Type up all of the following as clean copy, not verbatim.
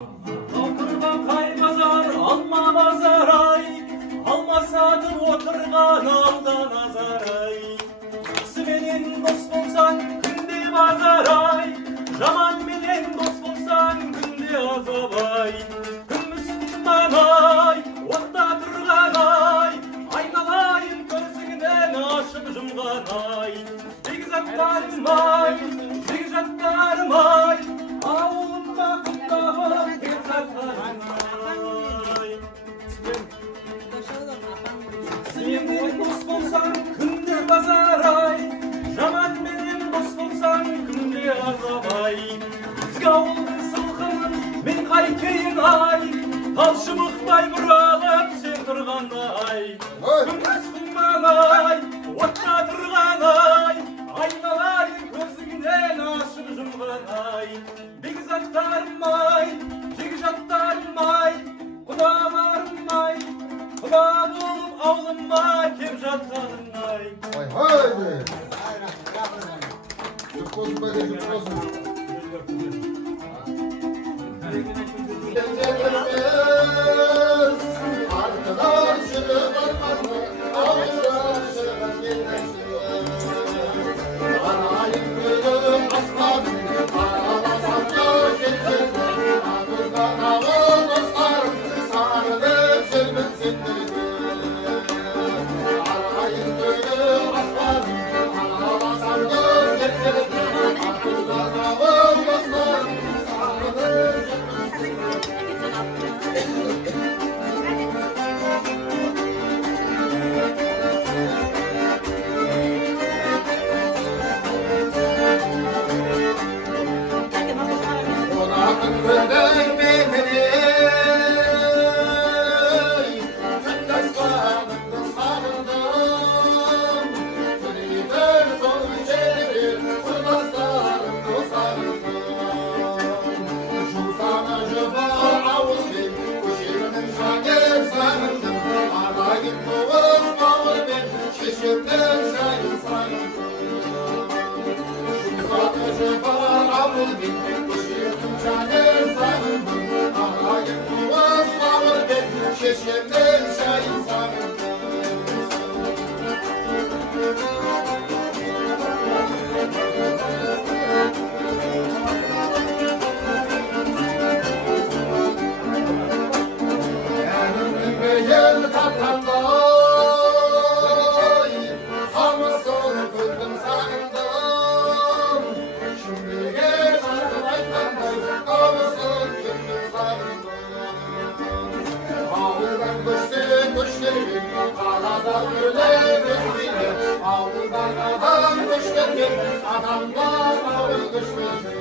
Oturgan kaymazar, alma bazaray, alma satıp oturgan aldan azaray. Senin dost bulsan günde bazaray, zaman bilen dost bulsan günde azabay. Gün Müslüman ay, otta durgan ay, aynalayın gözünden aşıp jumgan ay. Begzatlarım ay, begzatlarım ay, ağulumda kutlamam begzatlarım ay. Senin dost bulsan günde bazaray, zaman benim dost bulsan günde azabay. Bizga oldu sılkın men kaykeyin ay, talşımıqтай bıralıp sen turganday. Gün Müslüman ay, otta turgan ay, aynalayın gözünden aşıp jumgan ay. Begzatlarım ay, jegjatlarım ay, kudalarım ay, kuda bulup avlımma kep жатқаның ay. Haydi. Çok olsun böyle çok olsun. Gecelerimiz arkadaşım arkadaşım Arayın gülüm aslanım Aralasam da geçelim Ağızdan ağır dostlarım Sarılıp sürmüşsündür Arayın gülüm aslanım Aralasam da geçelim Ağızdan ağır dostlarım Sarılıp Şeşemden şahin sarıldım Yanımın beyel tatanday Hamasın kıldım sarıldım Şimdi gel sarılaytanday Hamasın kıldım sarıldım Ağıldan göçtüm göçlerim Kaladan öyle göçlerim Ağıldan adam göçlerim Adamdan ağıl göçlerim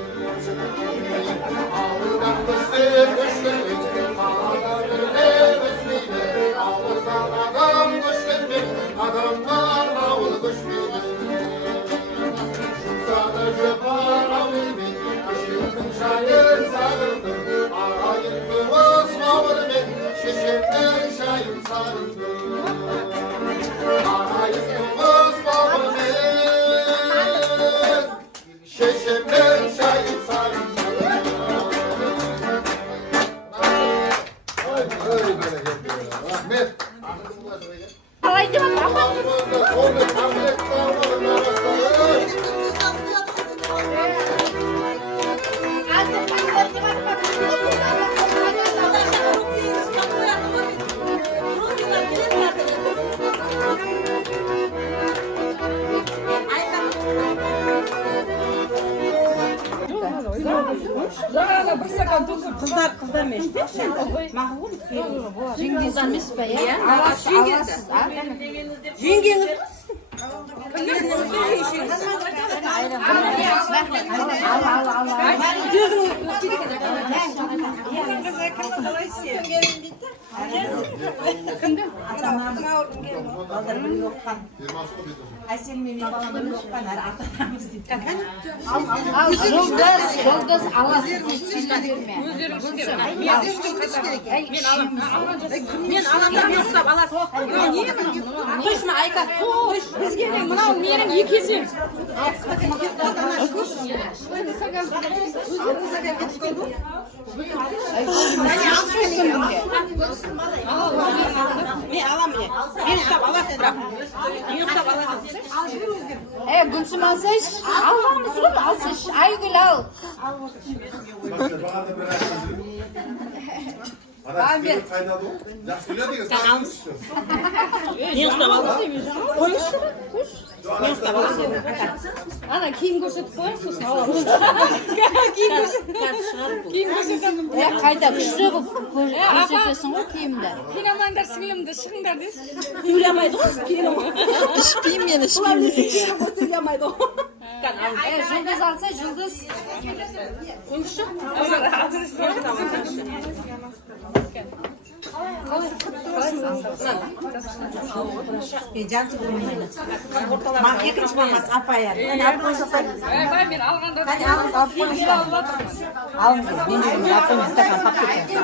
Ağıldan göçtüm göçlerim Kaladan öyle göçlerim Ağıldan adam göçlerim Adamdan ağıl göçlerim Sadece var ağılım Aşırdım şair sarıldım Arayın kıvız mağırım Şeşemden şahin sarıldım Arayın kıvız mağırım Şeşemden şahin sarıldım Öyle geldi Ahmet Haydi bakalım. Kızlar meşgul. Mahvur. Жеңгесі емес па, иә? Жеңгеңіз Al Жұлдыз аласың. Мен аламын, ұстап аласың. Құшма, Айка. Құш. Бізге де мынау менің екі есем. Мен аламын. Мен ұстап аласың, бірақ. Мен ұстап аласың. Гүлсім алсайш, аламыз ғой, алсайш. Айгүл ал. Мен ұстап аласың. Қойшы. Мен ұстап аласың. Ана кейін көрсетіп қойын, сосын аламыз. Кейін көрсетемін. Қайда күшті қылып көрсетесің ғой киімді. Қинамаңдар сіңілімді, шығыңдар дес. Сөйлемейді ғой, келім. Ішпеймін мен, ішпеймін. Сөйлемейді ғой. Жұлдыз алса, жұлдыз. Қойшы. Jangan sebelumnya. Mak ikhlas banget apa ya? Ini apa sih? Мен алғанда Kan alın apa sih? Alın ini apa nih? Sekarang pakai ya.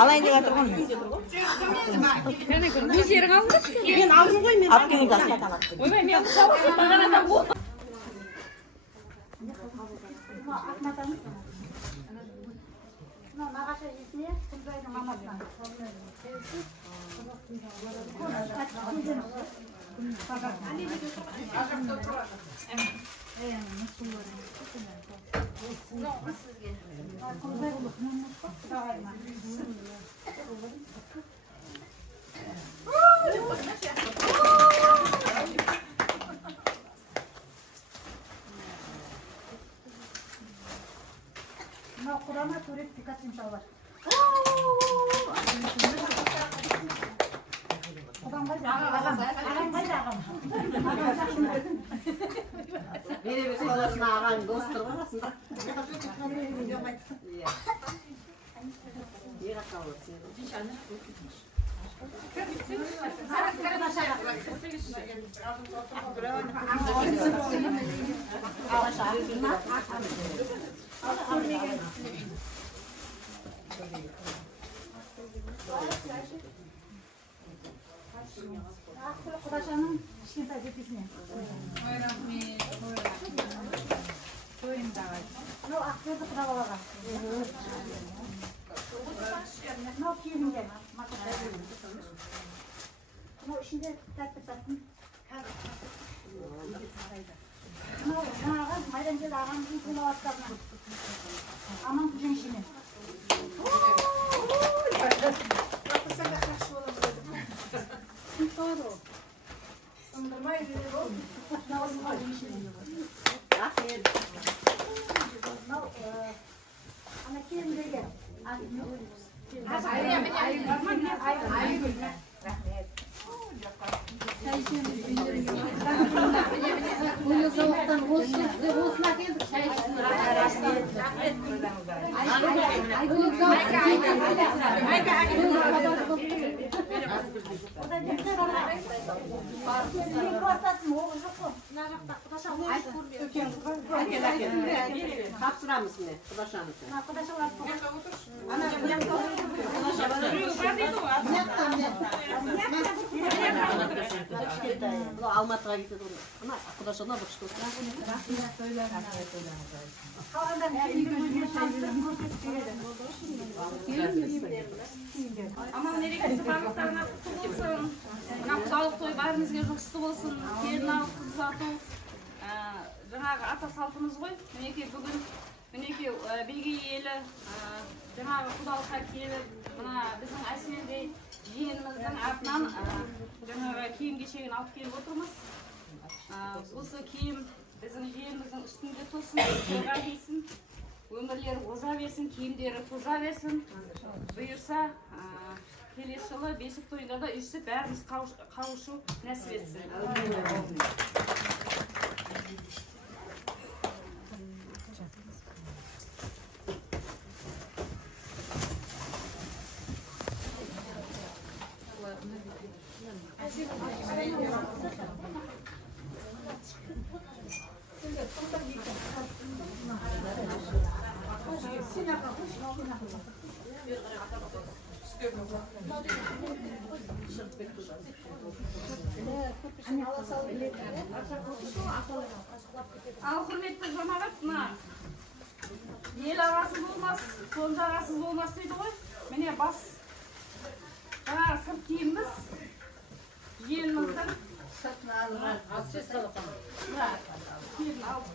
Alın ini kata kan? өз ерің алыңдаршы. Мен алдым ғой, мен. Apkini gas kata lah. Ойбай, мен бағанадан бұл. Kurama turet dikkat inşallah. Beni bir kolasına ağam dostur olasın. İyi bakalım. Kudaşanın kişisel tepkisine. No, aktörde kudalaga. No, kiyimde. No, işinde tatlı tatlı. No, naga, maydancı dağın bir kulağı atlarına. Aman kucun işini. Doğru. Sındırmayı verir oğlum. Nasıl kucun işini. No, ana kiyimde gel. Bunu soğuktan olsuna geldik, çay içtiler. Kapsıra mısın ne? Kudaşanı. Bu Almatı'ya gitti doğru. Ama kudaşana bak işte. Аман мерекесі барлықтарына құтты болсын. Мына құдалық той бәрімізге жұғысты болсын. Келін алып қыз ұзату. Жаңағы ата салтымыз ғой. Мінекей бүгін мінекей бейге елі жаңағы құдалыққа келіп, мына біздің әсемдей жиеніміздің артынан жаңағы киім кешегін алып келіп отырмыз. Осы киім біздің жиеніміздің үстінде тосын, тойға кисін. Өмірлері оза берсін, киімдері тоза берсін. Бұйырса, келесі жылы бесік тойында да үйсіп бәріміз қауышу нәсіп етсін. Ал құрметті жамағат, мына ел арасы болмас, тон жарасыз болмас дейді ғой. Міне бас жаңағы сырт киіміміз еліміздің киімін алып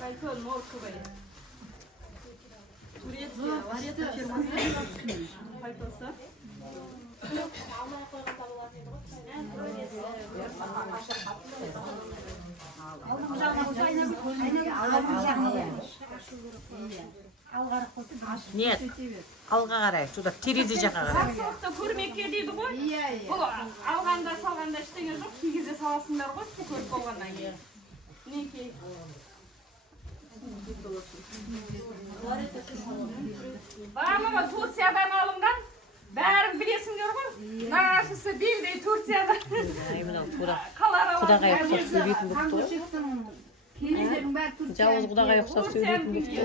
пальто норковый. Турецкий валета фирмасы пальтосы. Нет, алға қарай, сюда терезе жаққа қарай. Сақсылықты көрмекке дейді ғой. Бұл алғанда салғанда ештеңе жоқ, кигізе саласыңдар ғой, көріп болғаннан кейін. Мінекей. Барлығы Турциядан алынған, бәрін білесіңдер ғой. Нағашысы белдей Турциядан. Құдағай ұқсап сөйлейтін бұқты ғой. Жауыз құдағай ұқсап сөйлейтін бұқты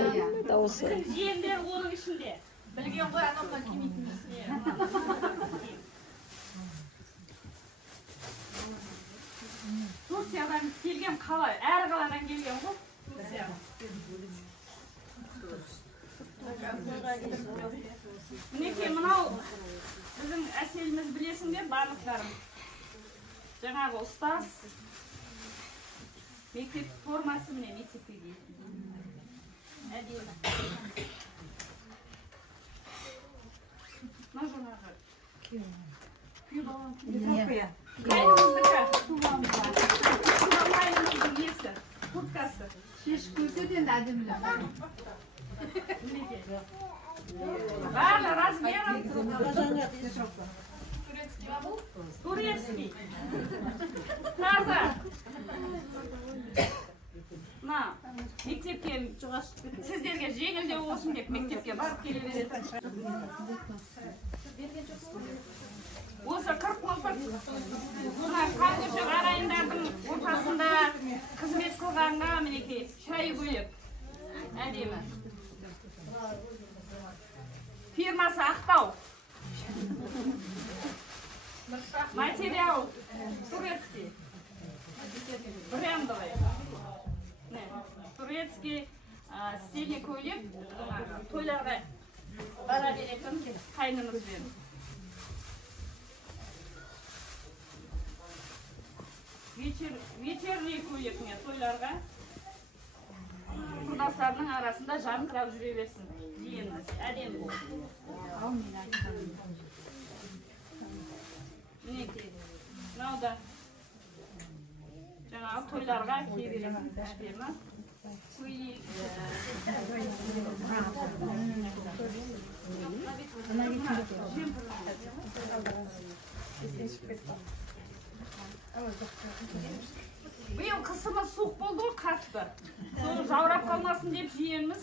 дауысы. Жиендер оның ішінде. Білген ғой адамға кемейтін. Турциядан келген қалай, әрі қаладан келген ғой. Мінекей мынау біздің әселіміз білесіңдер барлықтарым. Жаңағы ұстаз мектеп формасы міне мектепке дейін. Әдемі. Мына жаңағы күй балан қайымыздікі. Қайымыздың есі, құрткасы. Шешіп көрсет енді әдемілі. Барлы размером. Турецкий. Таза. Мына мектепке сіздерге жеңілдеу болсын деп мектепке барып келе береді. Осы 40 мылтық мына қаңғышы ағайындардың ортасында қызмет қылғанға мінекей шай бөлек. Әдемі. Фирмасы Ақтау. Материал турецкий. Брендовый. Турецкий стильный көйлек. Тойларға бара беретін қайнымызбен. Вечерний көйлек тойларға. Құрдастарының арасында жарқырап жүре берсін. Жиеніміз әдемі болды. Мінекей. Мынау да жаңағы тойларға кие беретін шпема. Көйлек. Биыл қысымыз суық болды ғой қатты. Соны жаурап қалмасын деп жиеніміз.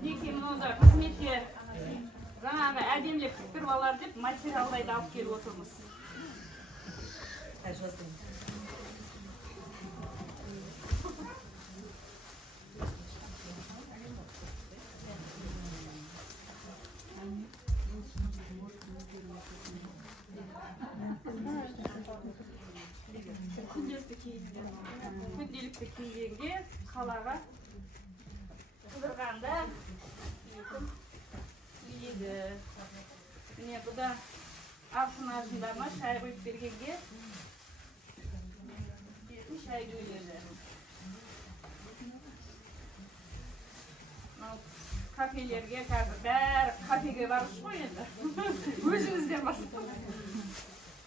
Неке мұнда қызметке жаңағы әдемлеп күттіріп алар деп материалдайды алып келіп отырмыз. Күнделікті кигенге қалаға қыдырғанда киеді. Міне бұда алтын ажындарына шай қойып бергенге шай көйледі. Кафелерге қазір бәрі кафеге барыш қой енді. Өзіңізден бастап.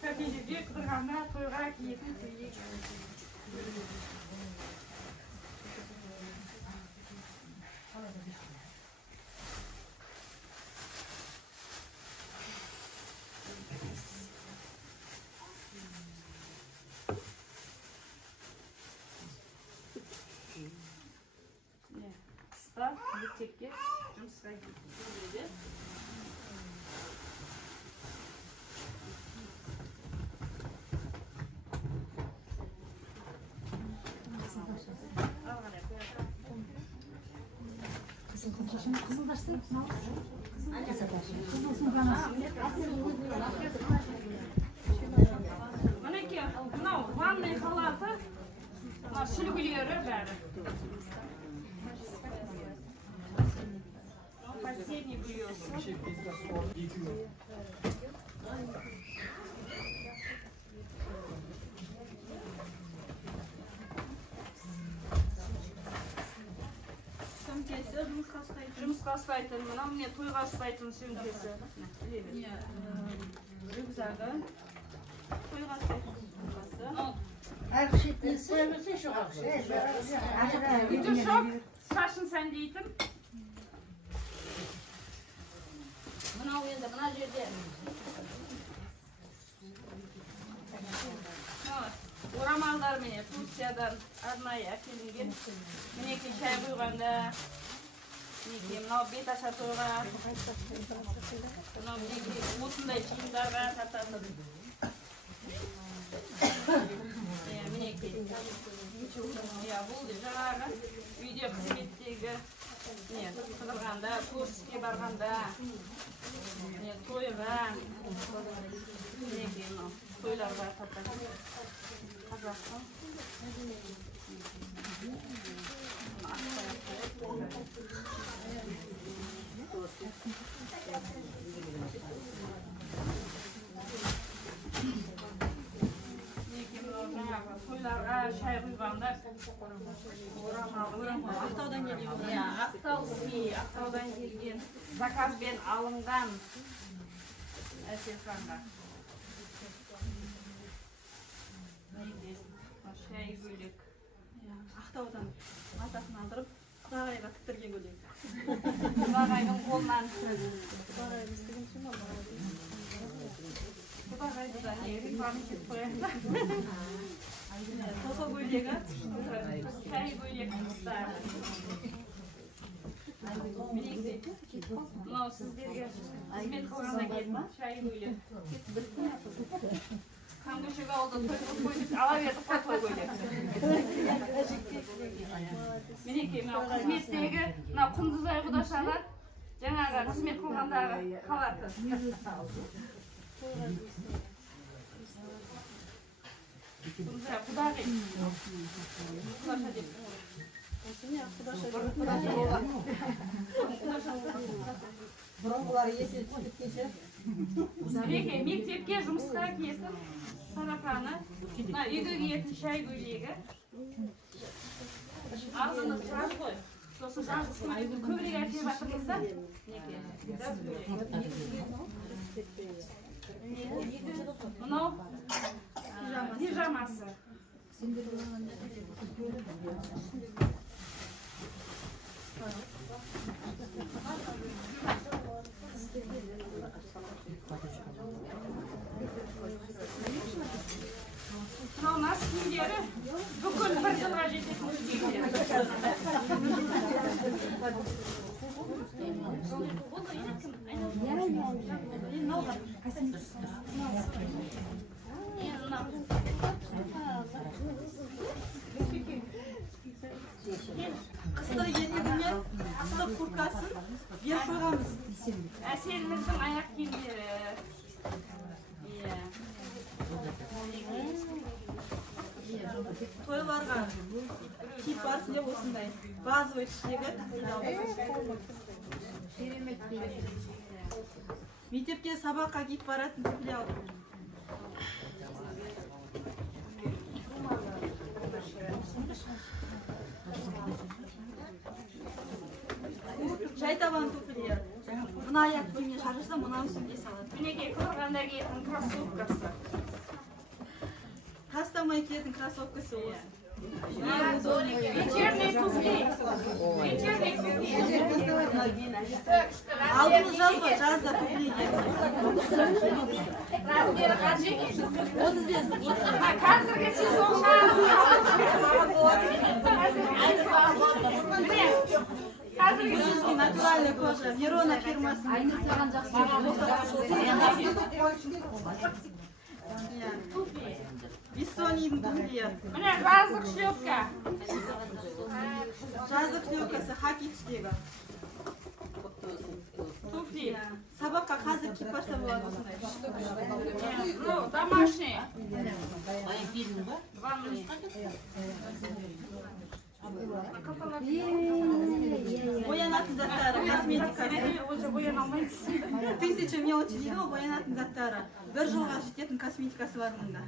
Кафелерге қыдырғанда тойға киетін көйлек. Мінекей, мынау ванный халаты, мына шүлгілері бәрі. Последний бельесі. Жұмысқа ұстайтын, мынау міне тойға ұстайтын сөмкесі. Рюкзагы. Тойға ұстайтын сөмкесі. Үті шоқ, шашын сәндейтін. Мынау енді, мына жерде. Орамалдар міне, Турциядан арнайы әкелінген. Мінекей шай құйғанда. Мінекей мынау бет ашатуға. Мынау мінекей осындай жиындарға сататын. Мінекей. Бұл жаңағы үйде қызметтегі қыдырғанда, көріске барғанда, тойға. Мінекей мынау тойларға сататын. Қазақстан. Тойларға шай құйғанда Ақтаудан келген. Ақтаудан келген. Заказбен алынған әселханға. Шай көйлек. Ақтаудан атасын алдырып, Құдағайға тіктірген көйлек. Құдағайдың қолынан. Құдағайды да реклама етіп қояды. Тоқа көйлегі, шай көйлек қыстар. Мынау сіздерге қызмет қылғанда келді, шай көйлек. Қамдышығы олды той көйлек, ала бердік қой той көйлек. Мінекей, мынау қызметтегі, мынау Құндызай Құдашаға жаңағы қызмет қылғандағы қалаты. Құндызай Құдағи. Құдаша деп. Бұрынғылары есел түсіп кеткенше. Мінекей, мектепке жұмысқа киетін сарапаны, үйге киетін шай көйлегі. Ағзыңыз тұрады ғой. Сосын жазғы көйлегі көбірек әкеліп жатырмыздар. Мынау пижамасы. Мынау нас киімдері бүкіл бір жылға жететін киімдер. Қысты етігіне, қысты курткасын беріп қойғанбыз. Әселіміздің аяқ киімдері. Тойларға киіп барсын деп осындай базовый ішегі. Мектепке сабаққа киіп баратын туфли алдым. Жай табан туфли. Мына аяқ киіммен шаршаса, мынаны үстіне салады. Мінекей қыдырғанда киетін кроссовкасы. Тастамай киетін кроссовкасы осы. Вечерний туфли. Вечерний туфли. Алдымыз жазғы, жазда туфли киетін. Размері қанша екен? 35. Қазіргі сезонға. Міне, Грузинский натуральный кожа. Верона фирмасы. Виссонийдің туфлиі. Міне жаздық шлепка. Жаздық шлепкасы хакичтегі. Туфли. Сабаққа қазір киіп барса болады осындай. Ну, домашний. Боянатын заттары, косметикасы. Уже бояна алмаймыз. 1000 мелочи дейді ғой, боянатын заттары. 1 жылға жететін косметикасы бар мұнда.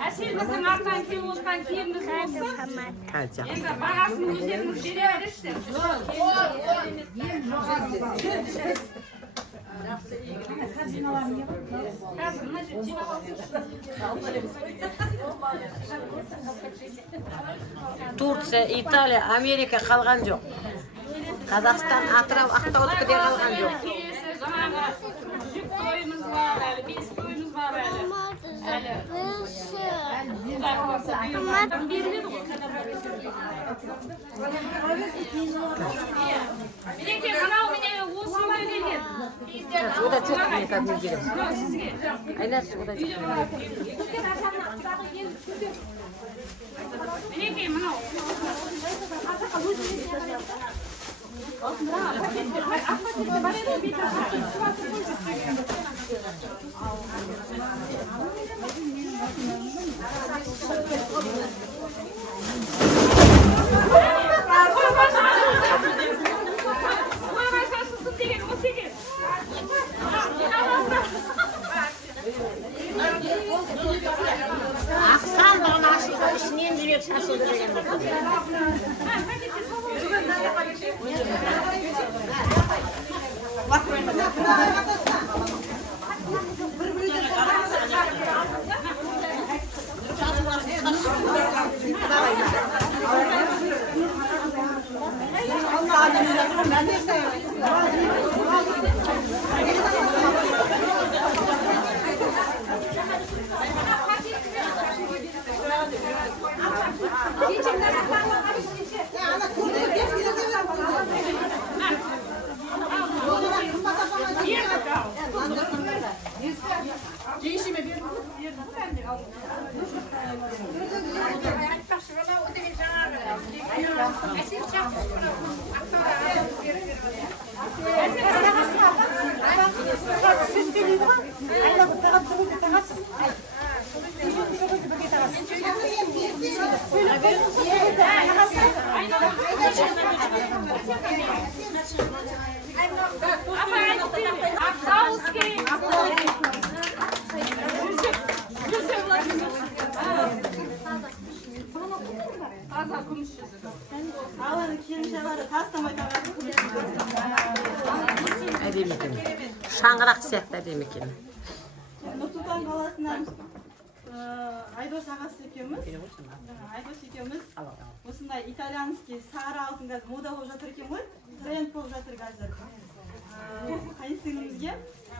Әсел біздің артынан киіп отқан киіміміз болсын. Енді бағасын өздеріңіз бере бересіздер. Қазір мына жерде жинап алсын. Турция, Италия, Америка қалған жоқ. Қазақстан, Атырау, Ақтаудікі де қалған жоқ. Келесі жаңағы жүк тойымыз бар, әлі бес тойымыз бар әлі. Беріледі ғой. Мінекей, мынау міне осы үйге келген. Ода жоқ мен кәдімгі келем. Мынау сізге. Айнасы ода жоқ. Мінекей, мынау. Ақсан бағана ашылға ішінен жүрек шашылды деген болды. Аланы келіншалары тастамай қалады. Әдемі екен. Шаңғырақ сияқты әдемі екен. Нұр-Сұлтан қаласынан Айдос ағасы екеуміз, осындай итальянский сары алтын қазір мода болып жатыр екен ғой, тренд болып жатыр қазір. Қайынсіңлімізге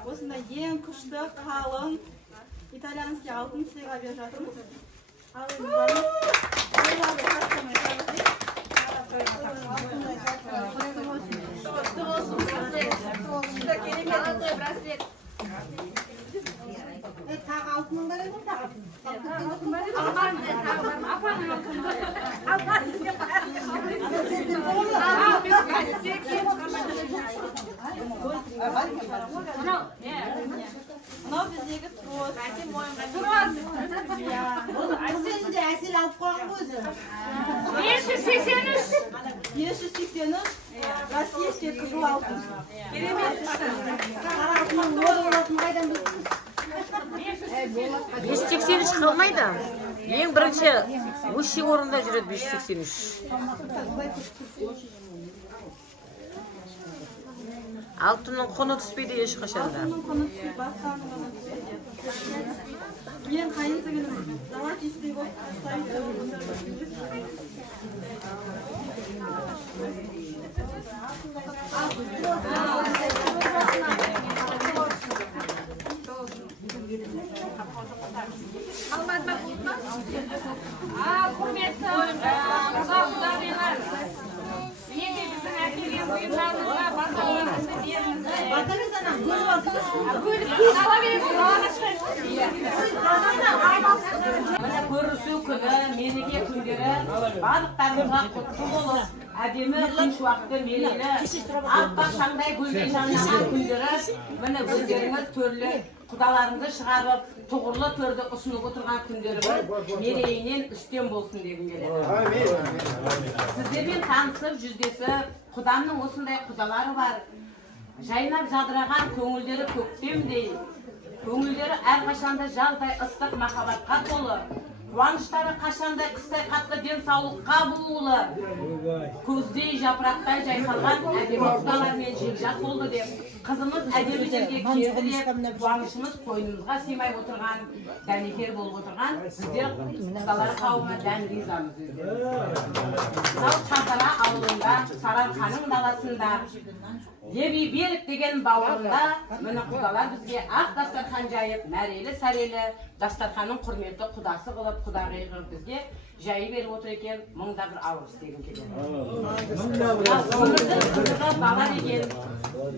осындай ең күшті, қалың итальянский алтын сыйға беріп жатырмыз. Ал енді барымыз, ойлады тастамай қалады. Тағы алтының бар еді тағы. Мынау біздегі троз. Әселінде әсел алып қойған ғой өзі. 583. Российский қызыл алтын. Керемет. Қара алтынның мода болатынын қайдан білсін? 583 қалмайды. Ең бірінші өші орында жүреді 583. Алтынның құны түспейді ешқашанда. Алтынның құны түспейді, басқаның құны түспейді. Мен қайынсіңлім золотистый болып ұстаймын. Құрметті құда-құдағилар, неге біздің әкелген бұйымдарымызға баталарыңызды беріңіздер. Сала беріңіз, далаға Міне көрісу күні, мереке күндері барлықтарыңызға құтты болып, әдемі күн шуақты мерейлі, аппақ шаңдай гүлдей жанған күндері, міне өздеріңіз түрлі құдаларыңызды шығарып, тұғырлы төрді ұсынып отырған күндері мерейінен үстем болсын дегім келеді. Сіздермен танысып, жүздесіп, құдамның осындай құдалары бар. Жайнап жадыраған көңілдері көктемдей, көңілдері әрқашанда жаздай ыстық махаббатқа толы, қуаныштары қашандай қыстай қатты денсаулыққа буылы, көздей жапырақтай жайқалған әдемі құдалармен жекжат болды деп, қызымыз әдемі жерге келді деп, қуанышымыз қойнымызға сыймай отырған, дәнекер болып отырған сіздер құдалар қауымы дән ризамыз өздері. Мынау Шардара ауылында, Сарыарқаның даласында, Леви берік деген бауырында, міне құдалар бізге ақ дастархан жайып, мәрелі сәрелі дастарханның құрметті құдасы қылып, құдағи қылып бізге жайы беріп отыр екен, мыңда бір алғыс дегім келеді. Өмірдің қызығы бала деген,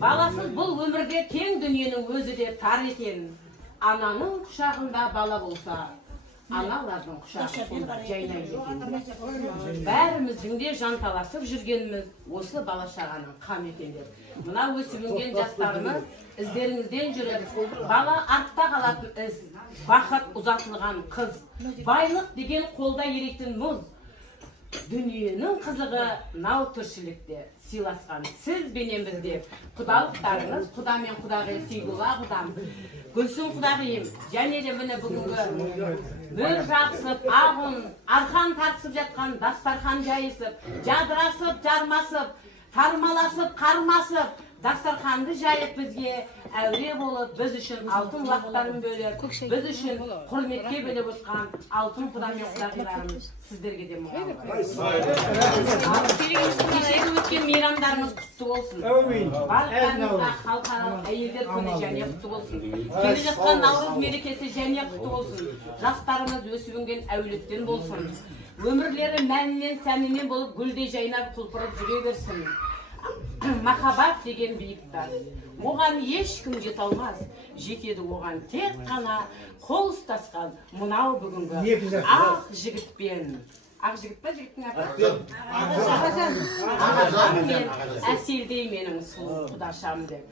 баласыз бұл өмірде кең дүниенің өзі де тар екен. Ананың құшағында бала болса, аналардың құшағы сонда жайнайды екен. Бәріміздің де жанталасып жүргеніміз осы бала шағаның қам екендер. Мына өсіп-өнген жастарымыз іздеріңізден жүріп, бала артта қалатын із, бақыт ұзатылған қыз, байлық деген қолда еритін мұз. Дүниенің қызығы нау тіршілікте сыйласқан сіз бенен бізде. Құдалықтарыңыз, құда мен құдағи Сейдулла құдам, Гүлсім құдағиым, және де міне бүгінгі мөр жабысып, ағын, арқан тартысып жатқан дастархан жайысып, жадырасып, жармасып, тармаласып, қармасып, дастарханды жайып бізге әуре болып, біз үшін алтын уақыттарын бөліп, біз үшін құрметке бөліп отқан алтын құда мен құдағиларымыз сіздерге де мұғалым. Кешегі өткен мейрамдарымыз құтты болсын. Барлықтарыңызға халықаралық әйелдер күні және құтты болсын. Келе жатқан Наурыз мерекесі және құтты болсын. Жастарымыз өсіп-өнген әулеттен болсын. Өмірлері мәнінен сәнінен болып гүлдей жайнап құлпырып жүре берсін. Махаббат деген биік тас, оған ешкім жете алмас, жетеді оған тек қана қол ұстасқан мұнау бүгінгі ақ жігітпен. Ақ жігіт па, жігіттің аты? Ағажан мен әселдей менің сұлу құдашам деп.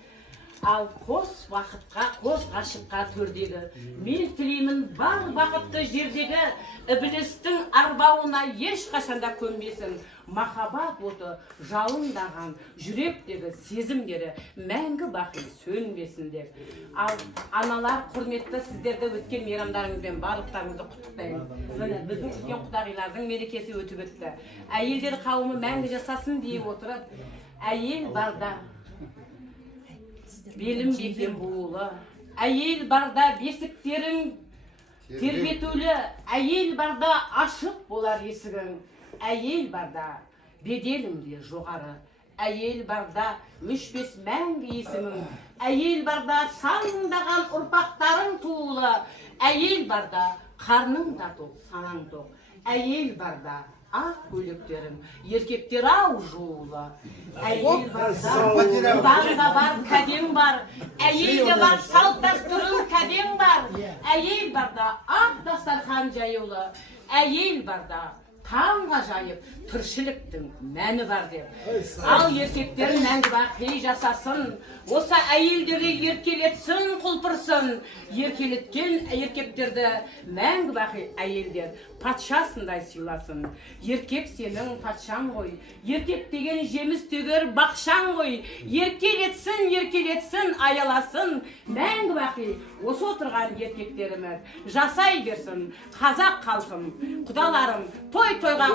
Ал қос уақытқа, қос ғашыққа төрдегі, мен тілеймін бар бақытты жердегі, ібілістің арбауына ешқашанда көнбесін. Махаббат оты жалындаған жүректегі сезімдері мәңгі бақи сөнбесін деп. Ал аналар құрметті сіздерді өткен мейрамдарыңызбен барлықтарыңызды құттықтаймын. Біздің үлкен құдағилардың мерекесі өтіп өтті. Әйелдер қауымы мәңгі жасасын дей отырып, әйел барда белім бекем буылы, әйел барда бесіктерің тербетулі, әйел барда ашық болар есігің. Әйел барда беделімде жоғары, әйел барда өшпес мәңгі есімің, әйел барда сандаған ұрпақтарың туылы, әйел барда қарның да тоқ, санаң тоқ, әйел барда ақ көйлектерің, еркектер ау жуылы, әйел барда ұлдарда бар, кәдең бар, әйелде бар, салт дәстүрің кәдең бар, әйел барда ақ дастархан жаюлы, әйел барда таңға жайып, тіршіліктің мәні бар деп. Ал еркектер мәңгі бақи жасасын, осы әйелдерді еркелетсін, құлпырсын. Еркелеткен еркектерді мәңгі бақи әйелдер патшасындай сыйласын. Еркек сенің патшаң ғой, еркек деген жеміс төгер бақшаң ғой. Еркелетсін, еркелетсін, аяласын. Мәңгі бақи осы отырған еркектеріміз жасай берсін. Қазақ халқым, құдаларым, той-тойға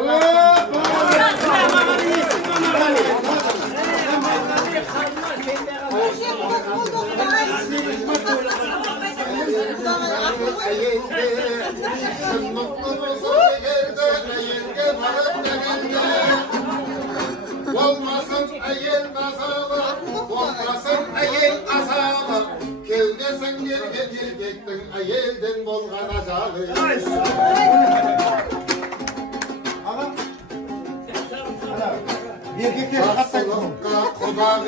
olmasın ayel kazalı, olmasın ayel kazalı. Kevdesin erkektin ayelden bolgan ajalı. Haksızlıkka kudağı,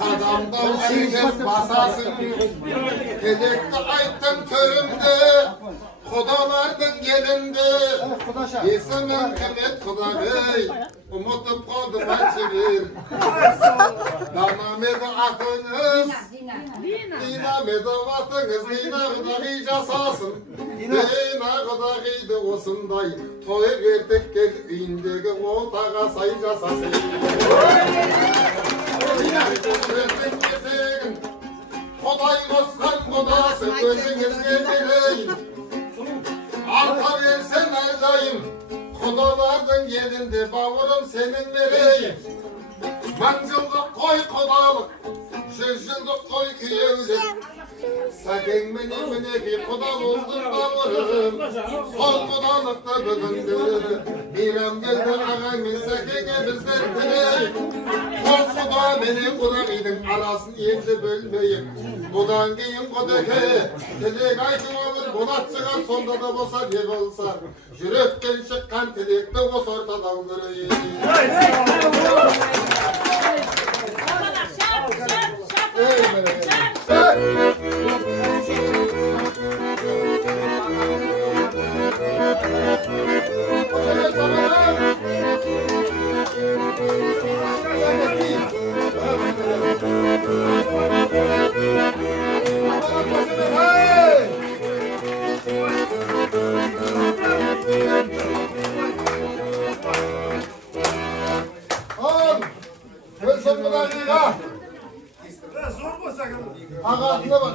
kadamdan herkes basasın. Telekte ayttım körümde, kudalardan gelindi. Yesimim kıymet kudağı, umutup kaldım açılır. Danamede atınız, dinamede vatınız, dina kudağı casasın. Dina kudağı da osunday, toy verdik gel üyündeki otağa say casasın. Koday bozkan kodası gözünüzge geleyim. Arka versen erdayım, kodalardan yerinde bavurum senin vereyim. Mancıldık koy kodalık, şırşıldık koy küyevlik. Sakin mene bir kodal oldun bavurum. Sol kodalıkta bugündür. Biram geldi ağamın sakine bizler dileyim. Kol koda beni kudakiydin arasını yendi bölmeyim. Budan giyin kodake, tilek aytın olur bulat çıkar sonda da bosa yeg olsa. Yürekten çıkan tilekte bos ortadan göreyim. Ağzına bak.